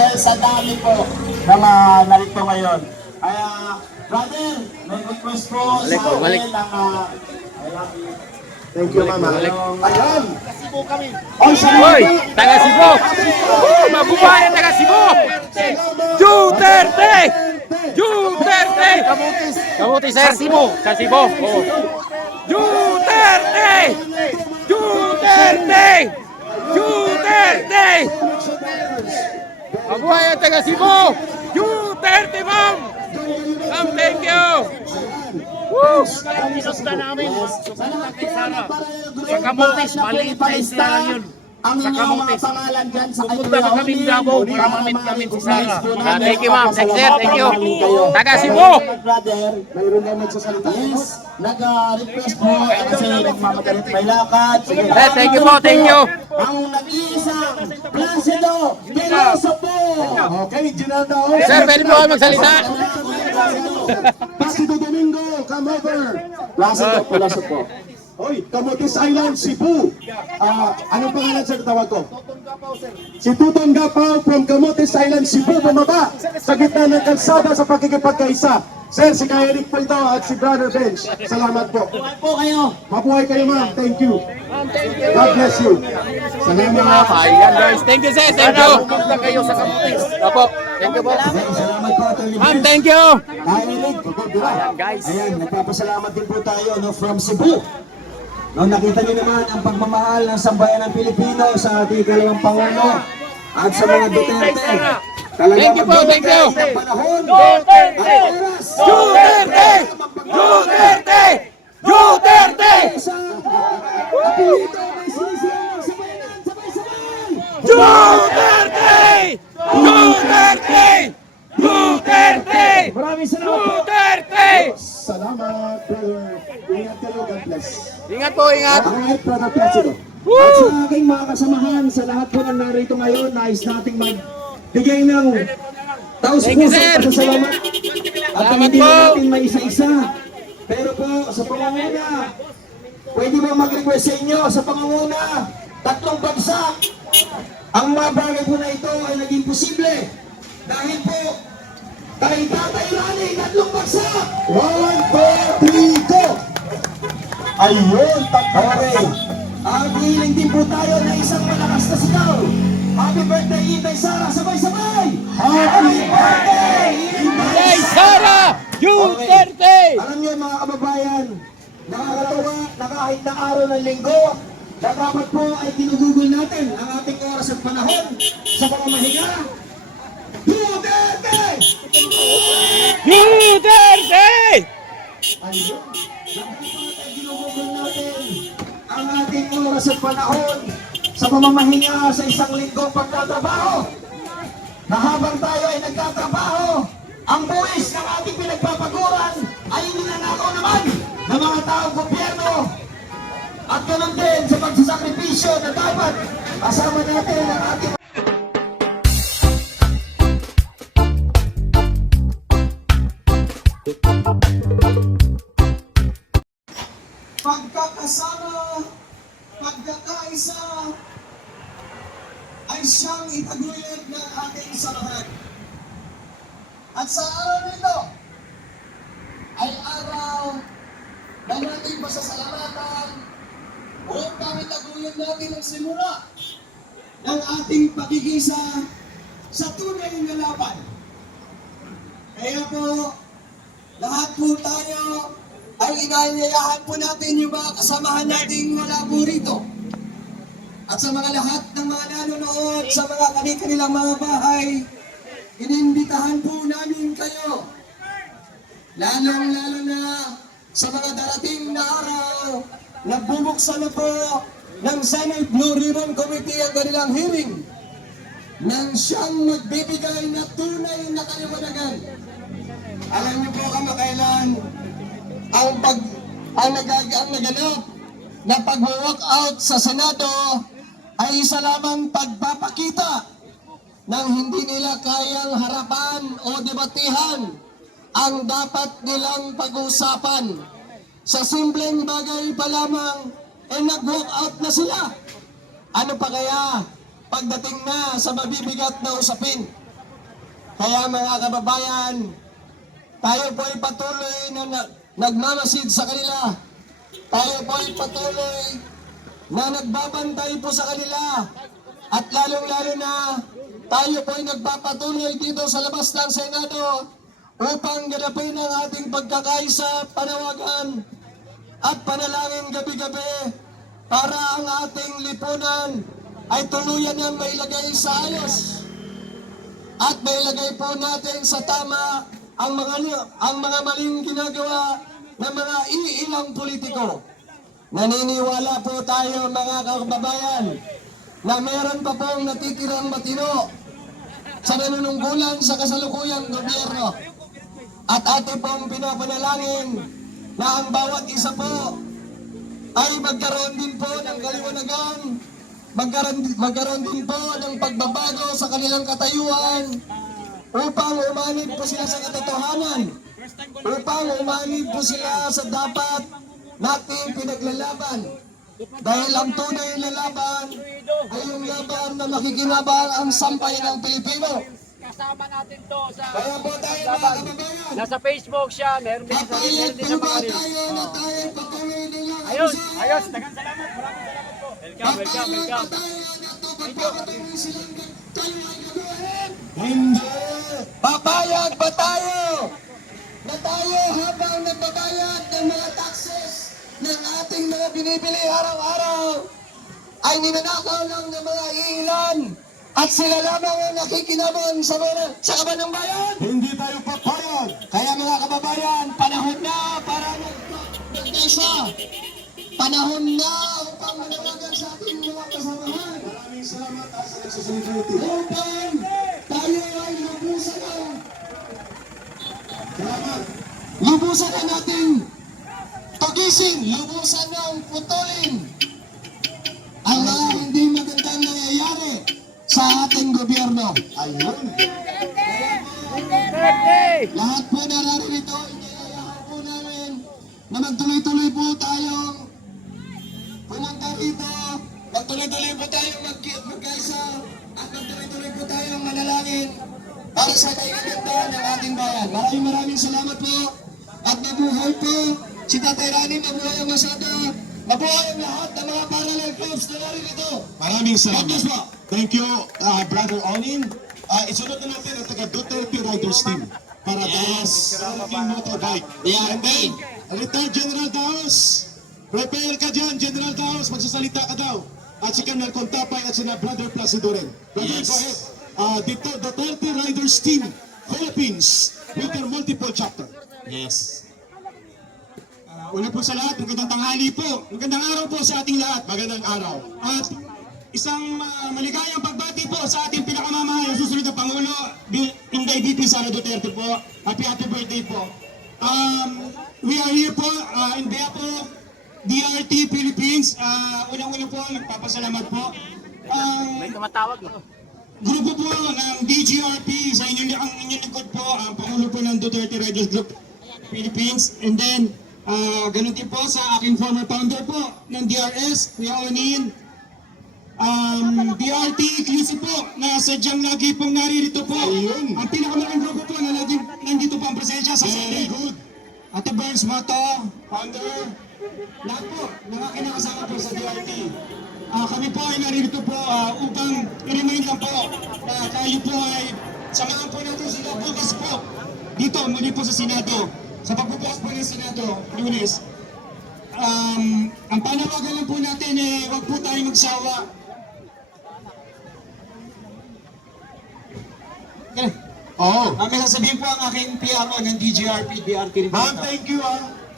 dahil sa dami po na narito ngayon. Kaya, brother, may request po sa akin ng Thank you, Mama. Ayan! Ay, Hoy, taga Cebu! Mabuhay ang taga Cebu! Duterte! Duterte! Kamuti, sir. Sa Cebu. Sa Cebu. Oh. Duterte! Duterte! Duterte! Mabuhay ang taga Cebu! Duterte, ma'am! Ma'am, thank you! Woo! Pinunta namin, sumunod kay Sara. Sa Camotes, maliit na isla lang yun. ang Sa inyong mga Camotes. pangalan dyan sa Pupunta pa kami Davao para mamit namin si Sara. Thank you, ma'am. Thanks, sir. Thank you. Taga Cebu! Brother, Mayroon na magsasalita. yes, nag-request po kasi nagmamagalit may lakad. Sige, Thank you po, thank you. ang nag-iisang Placido Piloso po. Okay, Ginaldo. Sir, pwede po kayo magsalita? Placido Domingo, come over. Placido Piloso po. Hoy, Camotes Island, Cebu. Anong pangalan sa tawag ko? Si Tutong Gapaw from Camotes Island, Cebu, bumaba sa gitna ng kalsada sa pakikipagkaisa. Sir, si Kay Eric po ito at si Brother Bench. Salamat po. Po kayo. Mabuhay kayo, ma'am. Thank you. God bless you. Salamat. Ayan, guys. Thank you, sir. Thank you. Pupunta kayo sa Camotes. Opo. Thank you po. Salamat po, Atty. Ma'am, Bench. thank you. Kay Eric, ayan, guys. Ayan, nagpapasalamat din po tayo from Cebu. No, nakita niyo naman ang pagmamahal ng sambayan ng Pilipino sa ating ikalawang Pangulo at sa mga Duterte. Thank you po, thank you. Ang panahon at oras. Duterte! Duterte! Duterte! Sa apelyido may sinisiyaw sa bayanan, sabay-sabay. Duterte! Duterte! Duterte! Maraming salamat po. Duterte! Salamat, brother. Ingat kayo, God bless. Ingat po, ingat. Alright, Brother Placido. At sa aking mga kasamahan, sa lahat po na narito ngayon, nais nating magbigay ng Thank you, taus-puso sir. pasasalamat. At Salamat hindi po. natin may isa-isa. Pero po, sa pangunguna, pwede ba mag-request sa inyo sa pangunguna, 3 bagsak. Ang mga bagay po na ito ay naging posible. Dahil po, kay Tatay Rani, 3 bagsak. 1, 2, 3, go! Ayun, tatore. Hiling din po tayo na isang malakas na sigaw. Happy birthday, Inday Sara. Sabay-sabay. Happy birthday, Inday Kay Sara. Sara Duterte! Alam niyo mga kababayan, nakakatawa na kahit na araw ng linggo, na dapat po ay ginugugol natin ang ating oras at panahon sa pamamahiga. Duterte! Duterte! Ayun, dapat ay ginugugol natin ang ating oras at panahon sa pamamahinga sa isang linggong pagtatrabaho. Na habang tayo ay nagtatrabaho, ang buwis ng ating pinagpapaguran ay ninanakaw naman ng mga taong gobyerno. At ganoon din sa pagsasakripisyo na dapat kasama natin ang ating pagkakasama, pagkakaisa ay siyang itaguyod ng ating samahan. At sa araw nito ay araw ng ating pasasalamatan upang itaguyod natin ang simula ng ating pagkikisa sa tunay na laban. Kaya po, lahat po tayo ay inaanyayahan po natin yung mga kasamahan nating wala po rito. At sa mga lahat ng mga nanonood sa mga kanilang mga bahay, inimbitahan po namin kayo. Lalong-lalo na sa mga darating na araw, nagbubuksan na po ng Senate Blue Ribbon Committee ang kanilang hearing nang siyang magbibigay na tunay na kaliwanagan. Alam niyo po kamakailan, ang naganap na pag-walk out sa Senado ay isa lamang pagpapakita ng hindi nila kayang harapan o debatihan ang dapat nilang pag-usapan. Sa simpleng bagay pa lamang, nag-walk out na sila. Ano pa kaya pagdating na sa mabibigat na usapin? Kaya mga kababayan, tayo po ay patuloy na nagmamasid sa kanila. Tayo po ay patuloy na nagbabantay po sa kanila. At lalong-lalo na tayo po ay nagpapatuloy dito sa labas ng Senado upang ganapin ang ating pagkakaisa, panawagan at panalangin gabi-gabi para ang ating lipunan ay tuluyan ng mailagay sa ayos. At mailagay po natin sa tama ang mga maling ginagawa ng mga iilang politiko. Naniniwala po tayo mga kababayan na meron pa pong natitirang matino sa nanunungkulan sa kasalukuyang gobyerno. At ating pong pinapanalangin na ang bawat isa po ay magkaroon din po ng kaliwanagan, magkaroon din po ng pagbabago sa kanilang katayuan upang umanib po sila sa katotohanan, upang umanib po sila sa dapat nating pinaglalaban. Dahil ang tunay na laban ay yung laban na makikinabang ang sampay ng Pilipino. Kasama natin to sa Kaya po tayo mga kababayan, nasa Facebook siya, meron din sa papayag meron din po sa ba mga tayo na tayo patuloy nilang Ayos, ayos, dagang salamat, maraming salamat po. Welcome, welcome, welcome. Hindi! Papayag ba tayo na tayo habang nagbabayad ng mga taxes ng ating mga binibili araw-araw ay ninanakaw lang ng mga ilan at sila lamang ang nakikinabang sa kaban ng bayan? Hindi tayo papayag! Kaya mga kababayan, panahon na para magkaisa. Panahon na upang manawagan sa ating mga kasamahan. Maraming salamat sa nagsusunod. Upang tayo ay lubusan ang lubusan ang ating tugisin, lubusan ng putulin ang mga hindi magandang nangyayari sa ating gobyerno. Ayun. Lahat po nararito, inayayaan po namin na magtuloy-tuloy po tayong pumunta rito, magtuloy-tuloy po tayong magkaisa at magtuloy-tuloy po tayong manalangin para sa kaigaganda ng ating bayan. Maraming salamat po at mabuhay po si Tatay Rani, mabuhay ang Masada, mabuhay ang lahat ng mga parallel clubs na narito. Maraming salamat. Thank you, Brother Onin. Isunod na natin ang taga Duterte Riders Team para dahil sa ating motorbike. And then, Retired General Daos. Prepare ka dyan, General Daos. Magsasalita ka daw. At si Colonel Contapay at sina Brother Placido rin. Brother, go ahead. Dito, Duterte Riders Team, Philippines, with their multiple chapter. Yes. Una po sa lahat, magandang tanghali po. Magandang araw po sa ating lahat. Magandang araw. At isang maligayang pagbati po sa ating pinakamamahal na susunod na Pangulo, Inday VP Sara Duterte po. Happy birthday po. We are here po in behalf of DRT Philippines. Unang-una po, nagpapasalamat po. May tumatawag no? Grupo po ng DGRP sa inyong likod po, ang Pangulo po ng Duterte Riders Group Philippines. And then, ganun din po sa aking former founder po ng DRS, Kuya Onin. DRT QC po, na sadyang lagi pong naririto po. Ang pinakamalaking grupo po na lagi nandito po ang presensya sa Senate. Ate Burns Mato, founder, lahat po, mga kinakasama po sa DRT. Kami po ay naririto po upang i-remind lang po na tayo po ay samahan po natin sila bukas po dito muli po sa Senado. Sa pagbubukas po ng Senado, Lunes, ang panawagan lang po natin huwag po tayo magsawa. May sasabihin po ang aking PRO ng DGRP, DRT rin. Ma'am, thank you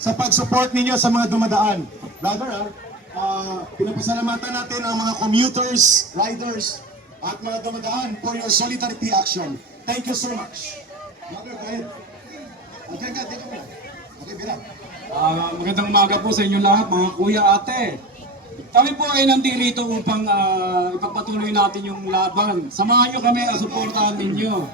sa pag-support ninyo sa mga dumadaan. Brother, pinapasalamatan natin ang mga commuters, riders, at mga dumadaan for your solidarity action. Thank you so much. Brother, go ahead. Okay, Bira. Magandang umaga po sa inyo lahat, mga kuya, ate. Kami po ay nandito upang ipagpatuloy natin yung laban. Samahan nyo kami at suportahan ninyo.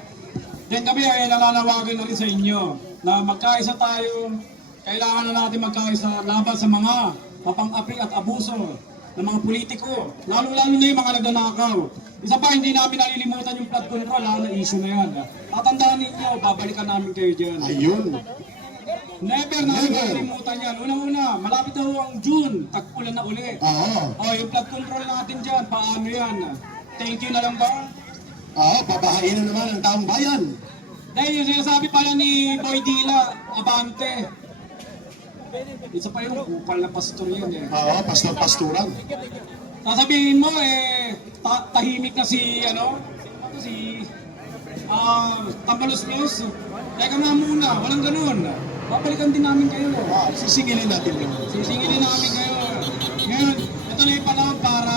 Then kami ay nananawagan na rin sa inyo na magkaisa tayo. Kailangan na natin magkaisa laban sa mga mapang-api at abuso ng mga politiko. Lalo-lalo na yung mga nagnanakaw. Isa pa, hindi namin nalilimutan yung flood control, na issue na yan. Tatandaan ninyo, babalikan namin kayo dyan. Ayun. Never namin nalilimutan yan. Una-una, malapit na ang June, tag-ulan na uli. Oo. Yung flood control natin dyan, paano yan? Thank you na lang ba? Oo, pabahain na naman ang taong bayan. Dahil yung sinasabi pala ni Boy Dila, Abante. Isa pa yung kupal na pastor yan eh. Oo, pastor-pasturan. Sasabihin mo tahimik na si Tambalos-los. Teka nga muna, walang ganun. Babalikan din namin kayo. Sisingilin natin yun. Sisingilin namin kayo. Ngayon, ito na yung panahon para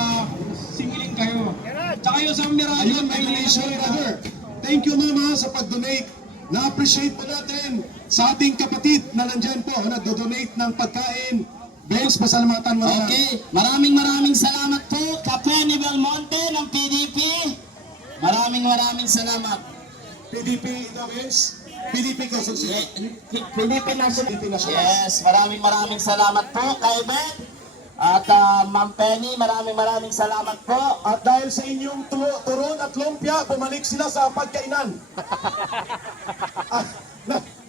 singilin kayo. Tsaka yung sa Mirage, Ayun, may donation, brother. Thank you, mama, sa pag-donate. Na-appreciate po natin sa ating kapatid na nandyan po, nagdo-donate ng pagkain. Benz, pasalamatan mo na. Okay, maraming salamat po, Captain Belmonte ng PDP. Maraming salamat. PDP, ito, Benz. PDP Consortium. PDP National. Yes, maraming salamat po kay Beth. At Ma'am Penny, maraming salamat po. At dahil sa inyong turon at lumpia, bumalik sila sa pagkainan.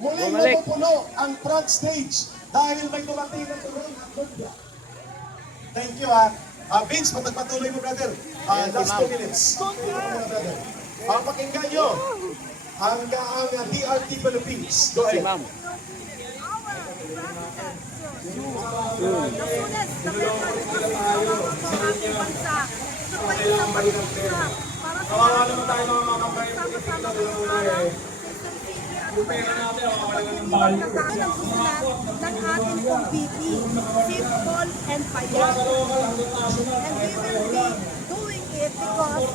Muling mapupuno ang front stage dahil may dumating na turon at lumpia. Thank you, Vince, patagpatuloy mo, brother. Last 2 minutes. Pakinggan nyo ang DRT Philippines. Go ahead. ng ating pong VP, Chief Paul and Payat. And we will be doing it because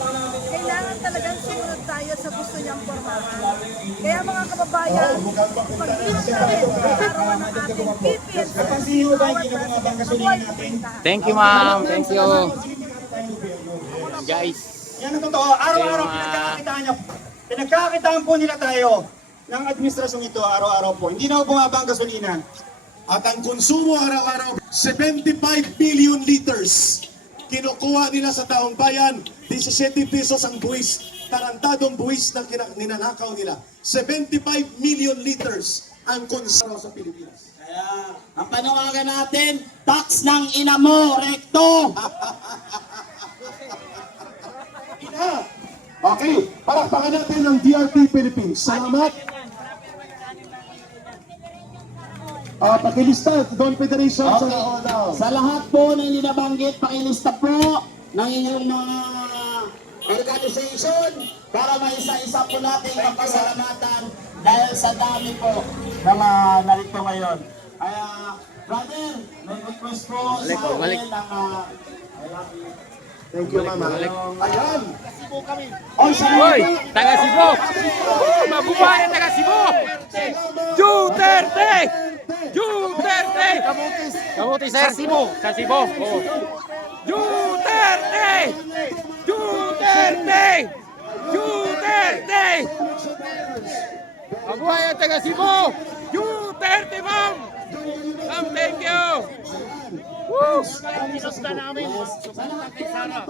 kailangan talagang sumunod tayo sa gusto niyang formahan. Kaya mga kababayan, pag-iwan natin ang arawan ng ating VP and Thank you, ma'am. Thank you. Guys. Yan ang totoo. Araw-araw pinagkakakitaan niya. Pinagkakakitaan po nila tayo ng administrasyong ito araw-araw po. Hindi na po bumaba ang gasolina. At ang konsumo araw-araw, 75 billion liters. Kinukuha nila sa taong bayan, 17 pesos ang buwis. Tarantadong buwis na ninanakaw nila. 75 million liters ang konsumo sa Pilipinas. Kaya, ang panawagan natin, tax ng ina mo, rekto! Okay, palakpakan natin ang DRT Philippines. Salamat. Pakilista, Don Federation. Sa lahat po na hindi nabanggit, pakilista po ng inyong mga organization para may isa-isa po natin mapasalamatan dahil sa dami po ng narito ngayon. Kaya, brother, may request po sa akin ng Thank you, Mama. Ayan. Hoy, taga Cebu. Mabuhay ang taga Cebu. Duterte! Duterte! Kamutis, sir. Sa Cebu. Oh. Duterte! Duterte! Duterte! Mabuhay ang taga Cebu. Duterte, ma'am. Ma'am, thank you. Woo! Gusto namin, sumunod kay Sara.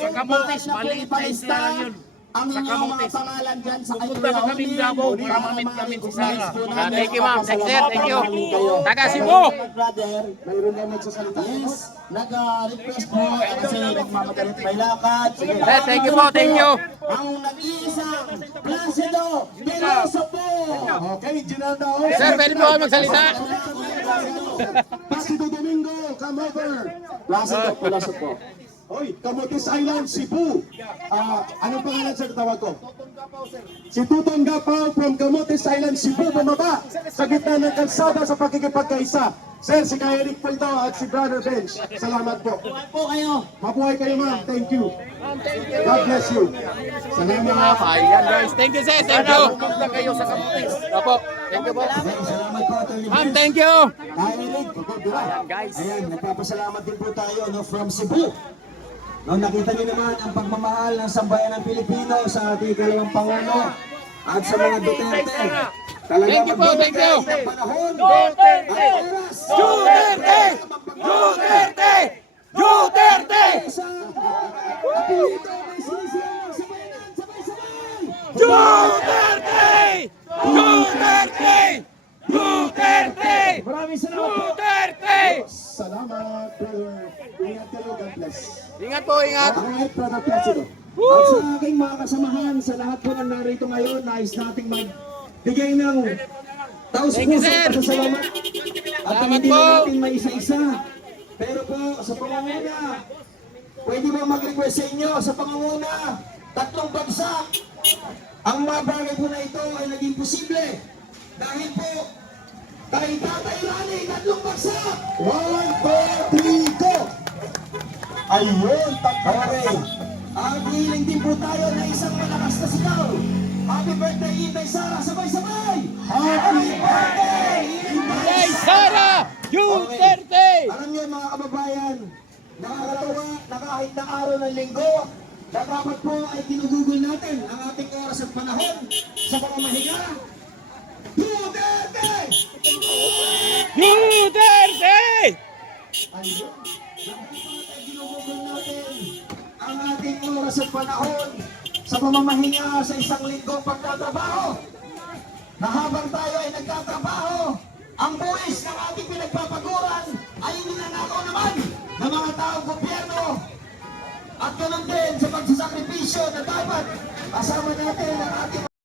Sa Kamutis, maliit na isla yun. ang Sa inyong mga Kamutis. pangalan dyan sa Pupunta pa kami ng Davao para mamit kami si Sara. Thank you, ma'am. Thank you, thank you. Taga Cebu. Brother, Mayroon na magsasalita. yes, nag-request po kasi nagmamagalit may lakad. Sige, Thank you po, thank you. ang nag-iisang Placido Piloso po. Okay, General Dao. Sir, pwede po kayo magsalita? Placido Domingo, come over. Placido Piloso po. Hoy, Camotes Island, Cebu. Anong pangalan sir tawag ko? Si Tutong Gapaw from Camotes Island, Cebu, bumaba sa gitna ng kalsada sa pakikipagkaisa. Sir, si Kaya Eric po ito at si Brother Bench. Salamat po. Po kayo. Mabuhay kayo, ma'am. Thank you. God bless you. Salamat. Ayan, guys. Thank you, sir. Thank you. Pupunta kayo sa Kamutis. Opo. Thank you po. Salamat po, Atty. Ma'am, thank you. Kaya Eric, Ayan, guys. Ayan, nagpapasalamat din po tayo from Cebu. No, nakita niyo naman ang pagmamahal ng sambayan ng Pilipino sa ating kalawang Pangulo at sa mga Duterte. Thank you po, thank you. Panahon, Duterte! Duterte! Duterte! Duterte! Sa apelyido may sinisiyaw sa bayanan, sabay-sabay! Duterte! Duterte! Duterte! Maraming salamat po. Duterte! Salamat, brother. Ingat kayo, God bless. Ingat po, ingat. Alright, Brother Placido. At sa aking mga kasamahan, sa lahat po ng narito ngayon, nais nating magbigay ng taus-pusong pasasalamat. At ang hindi po. na natin may isa-isa. Pero po, sa pangunguna, pwede ba mag-request sa inyo sa pangunguna, 3 bagsak. Ang mga bagay po na ito ay naging posible. Dahil po, kay Tatay Rani, 3 bagsak. 1, 2, 3, go! Ayun, okay. Hiling din po tayo na isang malakas na sigaw. Happy birthday, Inday Sara, sabay-sabay! Happy birthday, Inday Kay Sara Duterte! Alam niyo mga kababayan, nakakatawa na kahit na araw ng linggo, na dapat po ay ginugugol natin ang ating oras at panahon sa pamamahiga. Duterte! Duterte! Ayun, dapat ay ginugugol natin ang ating oras at panahon sa pamamahinga sa isang linggong pagtatrabaho. Na habang tayo ay nagtatrabaho, ang buwis ng ating pinagpapaguran ay ninanakaw naman ng mga taong gobyerno. At ganun din sa pagsasakripisyo na dapat kasama natin ang ating